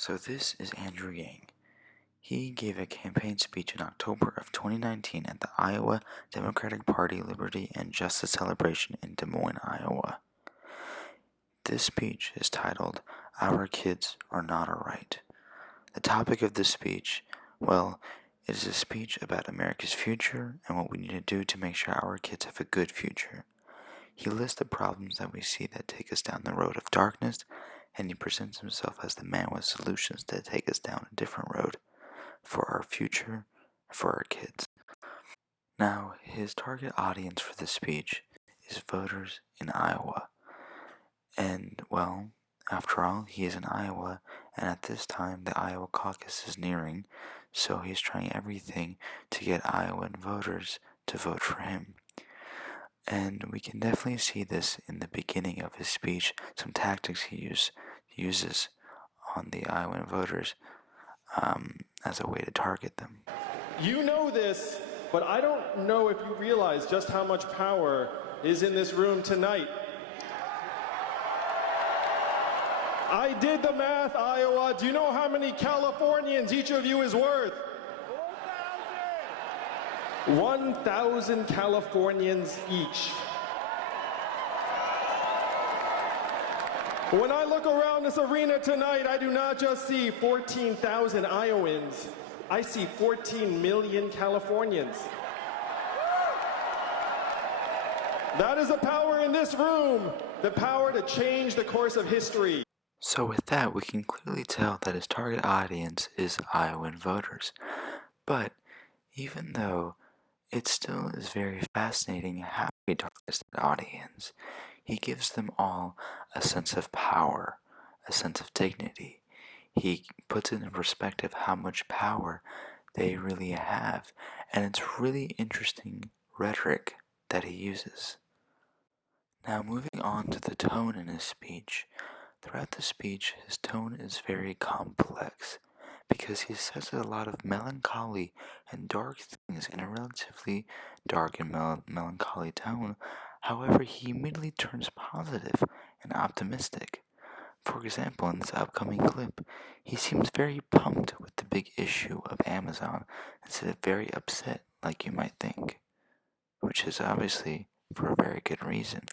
So this is Andrew Yang. He gave a campaign speech in October of 2019 at the Iowa Democratic Party Liberty and Justice Celebration in Des Moines, Iowa. This speech is titled, "Our Kids Are Not Alright." The topic of this speech, well, it is a speech about America's future and what we need to do to make sure our kids have a good future. He lists the problems that we see that take us down the road of darkness, and he presents himself as the man with solutions that take us down a different road for our future, for our kids. Now, his target audience for this speech is voters in Iowa. And, well, after all, he is in Iowa, and at this time the Iowa caucus is nearing, so he's trying everything to get Iowan voters to vote for him. And we can definitely see this in the beginning of his speech, some tactics he uses on the Iowan voters as a way to target them. You know this, but I don't know if you realize just how much power is in this room tonight. I did the math, Iowa. Do you know how many Californians each of you is worth? 1,000 Californians each. When I look around this arena tonight, I do not just see 14,000 Iowans. I see 14 million Californians. That is the power in this room, the power to change the course of history. So with that, we can clearly tell that his target audience is Iowan voters. But even though it still is very fascinating how he targets that audience, he gives them all a sense of power, a sense of dignity. He puts it in perspective how much power they really have, and it's really interesting rhetoric that he uses. Now, moving on to the tone in his speech. Throughout the speech, his tone is very complex because he says a lot of melancholy and dark things in a relatively dark and melancholy tone. However, he immediately turns positive and optimistic. For example, in this upcoming clip, he seems very pumped with the big issue of Amazon instead of very upset like you might think, which is obviously for a very good reason.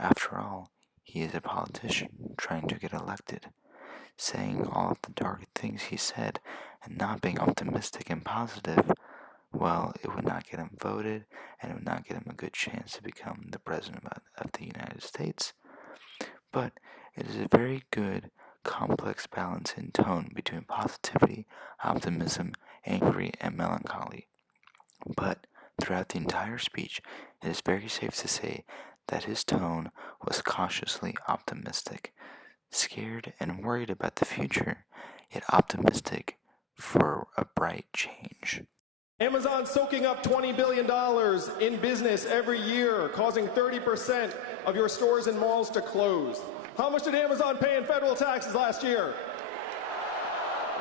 After all, he is a politician trying to get elected. Saying all of the dark things he said and not being optimistic and positive, well, it would not get him voted and it would not get him a good chance to become the president of the United States. But it is a very good, complex balance in tone between positivity, optimism, angry, and melancholy. But throughout the entire speech, it is very safe to say that his tone was cautiously optimistic, scared and worried about the future, yet optimistic for a bright change. Amazon soaking up $20 billion in business every year, causing 30% of your stores and malls to close. How much did Amazon pay in federal taxes last year?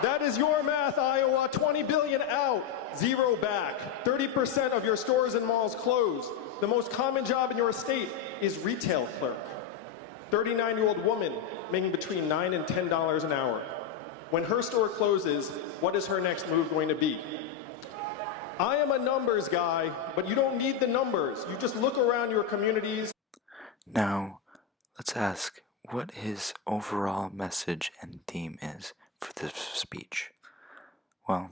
That is your math, Iowa. 20 billion out, zero back. 30% of your stores and malls closed. The most common job in your state is retail clerk. 39-year-old woman making between $9 and $10 an hour. When her store closes, what is her next move going to be? I am a numbers guy, but you don't need the numbers. You just look around your communities. Now, let's ask what his overall message and theme is for this speech. Well,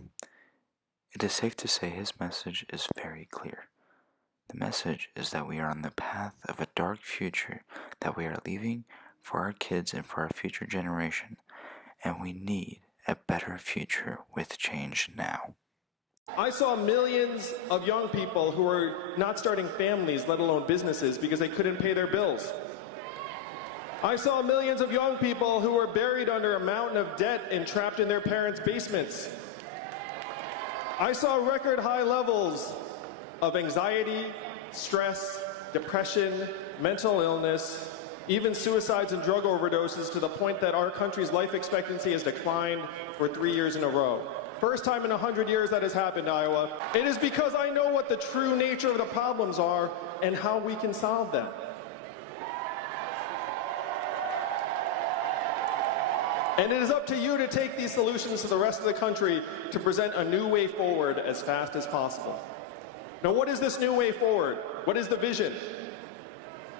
it is safe to say his message is very clear. The message is that we are on the path of a dark future that we are leaving for our kids and for our future generation, and we need a better future with change now. I saw millions of young people who were not starting families, let alone businesses, because they couldn't pay their bills. I saw millions of young people who were buried under a mountain of debt and trapped in their parents' basements. I saw record high levels of anxiety, stress, depression, mental illness, even suicides and drug overdoses, to the point that our country's life expectancy has declined for 3 years in a row. First time in 100 years that has happened, Iowa. It is because I know what the true nature of the problems are and how we can solve them. And it is up to you to take these solutions to the rest of the country to present a new way forward as fast as possible. Now, what is this new way forward? What is the vision?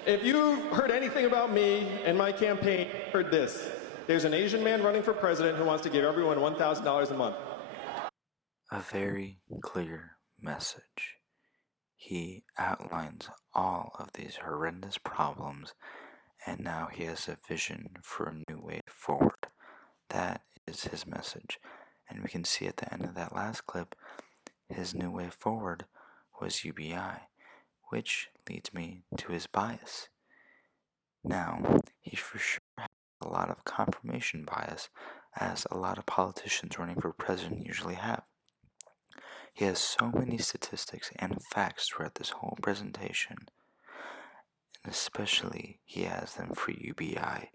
If you've heard anything about me and my campaign, heard this. There's an Asian man running for president who wants to give everyone $1,000 a month. A very clear message. He outlines all of these horrendous problems, and now he has a vision for a new way forward. That is his message. And we can see at the end of that last clip, his new way forward was UBI, which leads me to his bias. Now, he for sure has a lot of confirmation bias, as a lot of politicians running for president usually have. He has so many statistics and facts throughout this whole presentation, and especially he has them for UBI,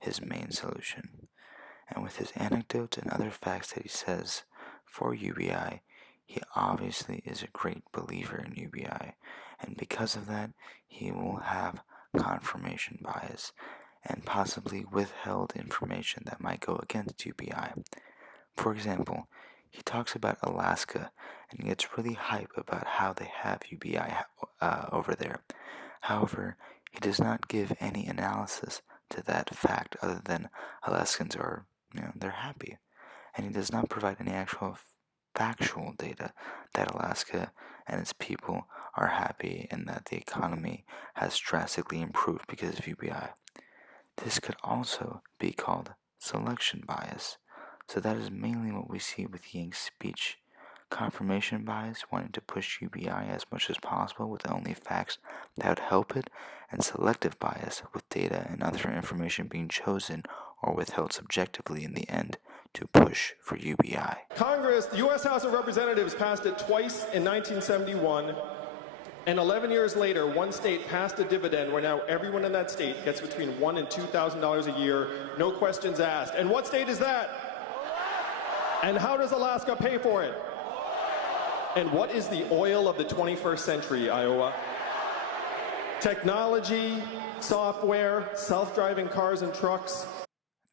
his main solution. And with his anecdotes and other facts that he says for UBI, he obviously is a great believer in UBI, and because of that, he will have confirmation bias and possibly withheld information that might go against UBI. For example, he talks about Alaska and gets really hype about how they have UBI over there. However, he does not give any analysis to that fact other than Alaskans are, they're happy. And he does not provide any actual factual data that Alaska and its people are happy and that the economy has drastically improved because of UBI. This could also be called selection bias. So that is mainly what we see with Yang's speech. Confirmation bias, wanting to push UBI as much as possible with only facts that would help it, and selective bias, with data and other information being chosen or withheld subjectively in the end to push for UBI. Congress, the U.S. House of Representatives passed it twice in 1971, and 11 years later, one state passed a dividend where now everyone in that state gets between $1,000 and $2,000 a year, no questions asked. And what state is that? And how does Alaska pay for it? And what is the oil of the 21st century, Iowa? Technology, software, self-driving cars and trucks.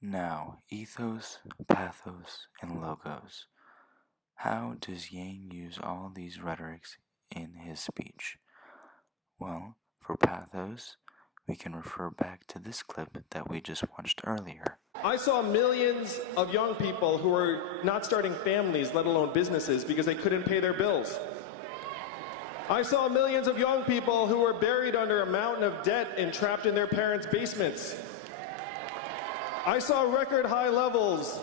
Now, ethos, pathos, and logos. How does Yang use all these rhetorics in his speech? Well, for pathos, we can refer back to this clip that we just watched earlier. I saw millions of young people who were not starting families, let alone businesses, because they couldn't pay their bills. I saw millions of young people who were buried under a mountain of debt and trapped in their parents' basements. I saw record high levels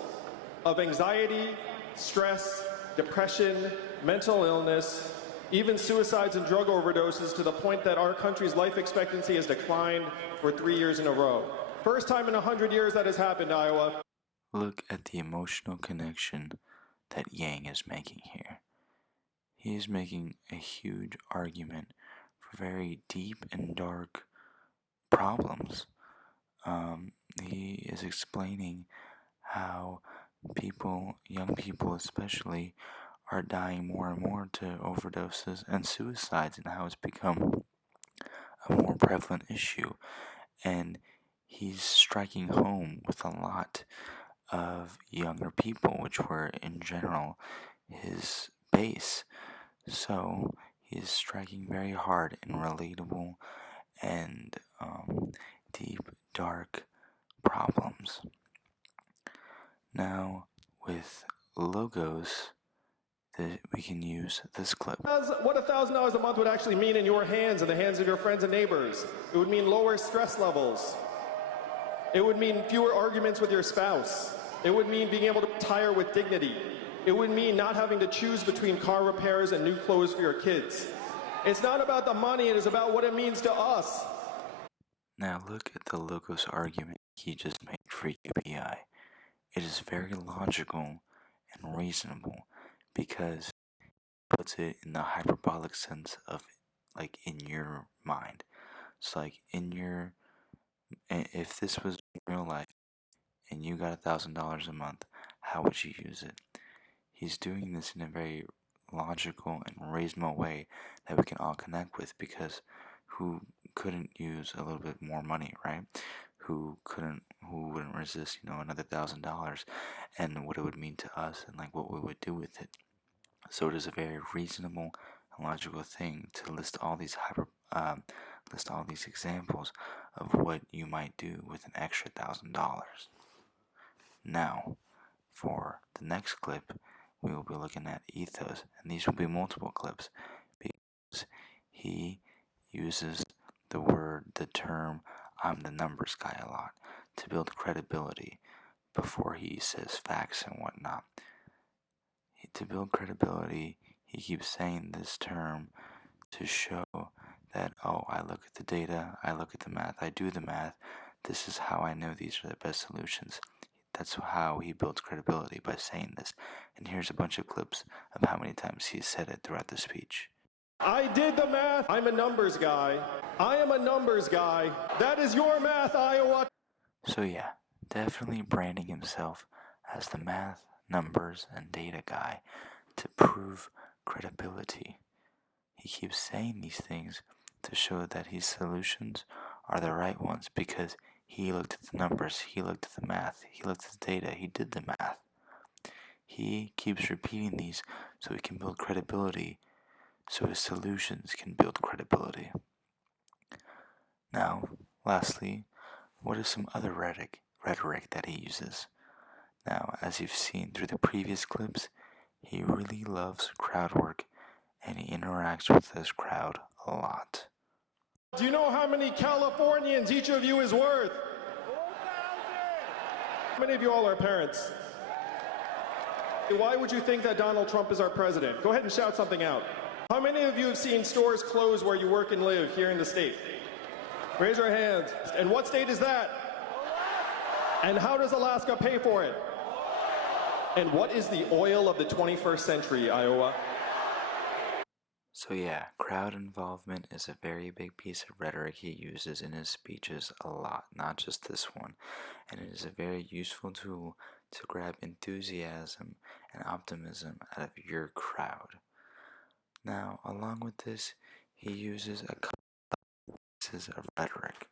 of anxiety, stress, depression, mental illness, even suicides and drug overdoses, to the point that our country's life expectancy has declined for 3 years in a row. First time in 100 years that has happened, Iowa. Look at the emotional connection that Yang is making here. He is making a huge argument for very deep and dark problems. He is explaining how people, young people especially, are dying more and more to overdoses and suicides, and how it's become a more prevalent issue. And he's striking home with a lot of younger people, which were in general his base. So he's striking very hard and relatable and deep, dark problems. Now, with logos, we can use this clip. What $1,000 a month would actually mean in your hands and the hands of your friends and neighbors? It would mean lower stress levels. It would mean fewer arguments with your spouse. It would mean being able to retire with dignity. It would mean not having to choose between car repairs and new clothes for your kids. It's not about the money, it is about what it means to us. Now look at the logos argument he just made for UBI. It is very logical and reasonable because it puts it in the hyperbolic sense of like in your mind. It's like if this was real life and you got $1,000 a month, how would you use it? He's doing this in a very logical and reasonable way that we can all connect with, because who couldn't use a little bit more money, right? who wouldn't resist, another $1,000 and what it would mean to us and like what we would do with it. So it is a very reasonable and logical thing to list all these examples of what you might do with an extra $1,000. Now, for the next clip, we will be looking at ethos, and these will be multiple clips because he uses the term "I'm the numbers guy" a lot to build credibility before he says facts and whatnot. To build credibility, he keeps saying this term to show that, oh, I look at the data, I look at the math, I do the math, this is how I know these are the best solutions. That's how he builds credibility, by saying this. And here's a bunch of clips of how many times he said it throughout the speech. I did the math. I'm a numbers guy. I am a numbers guy. That is your math, Iowa. So yeah, definitely branding himself as the math, numbers, and data guy to prove credibility. He keeps saying these things to show that his solutions are the right ones because he looked at the numbers, he looked at the math, he looked at the data, he did the math. He keeps repeating these so he can build credibility, so his solutions can build credibility. Now, lastly, what is some other rhetoric that he uses? Now, as you've seen through the previous clips, he really loves crowd work and he interacts with his crowd a lot. Do you know how many Californians each of you is worth? How many of you all are parents? Why would you think that Donald Trump is our president? Go ahead and shout something out. How many of you have seen stores close where you work and live here in the state? Raise your hands. And what state is that? And how does Alaska pay for it? And what is the oil of the 21st century, Iowa? So yeah, crowd involvement is a very big piece of rhetoric he uses in his speeches a lot, not just this one, and it is a very useful tool to grab enthusiasm and optimism out of your crowd. Now, along with this, he uses a couple pieces of rhetoric.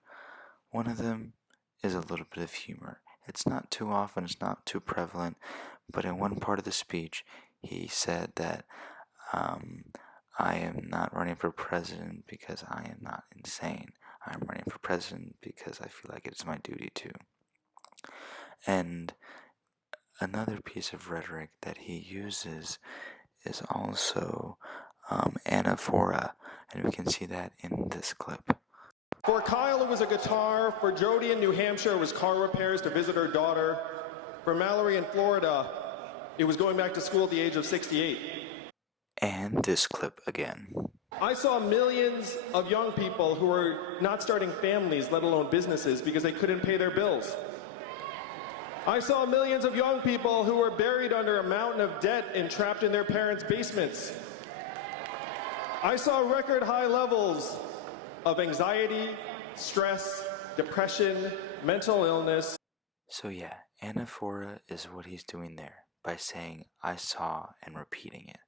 One of them is a little bit of humor. It's not too often, it's not too prevalent, but in one part of the speech, he said that I am not running for president because I am not insane. I'm running for president because I feel like it's my duty to. And another piece of rhetoric that he uses is also anaphora, and we can see that in this clip. For Kyle, it was a guitar. For Jody in New Hampshire, it was car repairs to visit her daughter. For Mallory in Florida, it was going back to school at the age of 68. And this clip again. I saw millions of young people who were not starting families, let alone businesses, because they couldn't pay their bills. I saw millions of young people who were buried under a mountain of debt and trapped in their parents' basements. I saw record high levels of anxiety, stress, depression, mental illness. So yeah, anaphora is what he's doing there by saying I saw and repeating it.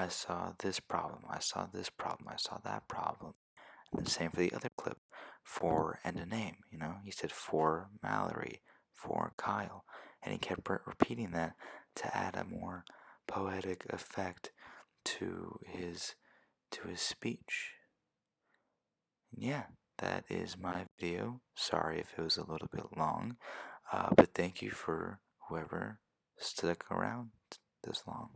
I saw this problem, I saw this problem, I saw that problem. And the same for the other clip, for and a name, he said for Mallory, for Kyle, and he kept repeating that to add a more poetic effect to his speech. And yeah, that is my video. Sorry if it was a little bit long, but thank you for whoever stuck around this long.